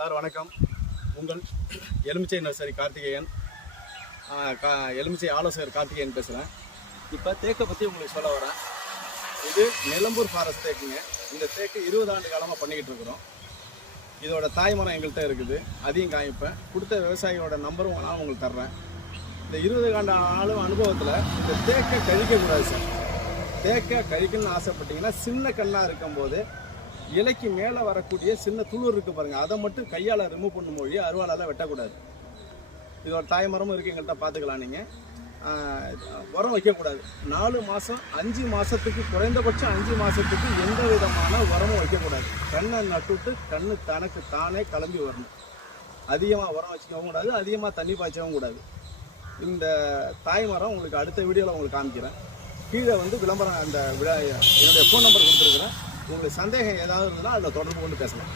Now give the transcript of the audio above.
Sir வணக்கம். உங்கள் எலுமிச்சை நர்சரி கார்த்திகேயன். கா எலுமிச்சை ஆலோசகர் கார்த்திகேயன் பேசுகிறேன் இப்போ தேக்கை பற்றி உங்களுக்கு சொல்ல வரேன். இது நிலம்பூர் ஃபாரஸ்ட் தேக்குங்க. இந்த தேக்கு இருபது ஆண்டு காலமாக பண்ணிக்கிட்டு இருக்கிறோம். இதோட தாய்மரம் எங்கள்கிட்ட இருக்குது. அதையும் காமிப்பேன். கொடுத்த விவசாயியோட நம்பரும் நான் உங்களுக்கு தர்றேன். இந்த இருபது ஆண்டு ஆளும் அனுபவத்தில் இந்த தேக்கை கழிக்கக்கூடாது சார். தேக்கை கழிக்கணும்னு ஆசைப்பட்டீங்கன்னா சின்ன கண்ணாக இருக்கும்போது இலைக்கு மேலே வரக்கூடிய சின்ன துளிர் இருக்குது பாருங்கள் அதை மட்டும் கையால் ரிமூவ் பண்ணும் மொழி அருவாளால் வெட்டக்கூடாது. இதோட தாய்மரமும் இருக்குது எங்கள்கிட்ட பார்த்துக்கலாம் நீங்கள் உரம் வைக்கக்கூடாது. நாலு மாதம் அஞ்சு மாதத்துக்கு குறைந்தபட்சம் அஞ்சு மாதத்துக்கு எந்த விதமான உரமும் வைக்கக்கூடாது. கண்ணை நட்டுவிட்டு கண்ணு தனக்கு தானே கிளம்பி வரணும். அதிகமாக உரம் வச்சுக்கவும் கூடாது. அதிகமாக தண்ணி பாய்ச்சவும் கூடாது. இந்த தாய்மரம் உங்களுக்கு அடுத்த வீடியோவில் உங்களுக்கு காமிக்கிறேன். கீழே வந்து விளம்பரம் அந்த விழா என்னுடைய ஃபோன் நம்பர் கொடுத்துருக்குறேன். உங்களுக்கு சந்தேகம் ஏதாவது இருந்தால் அதில் தொடர்பு கொண்டு பேசலாம்.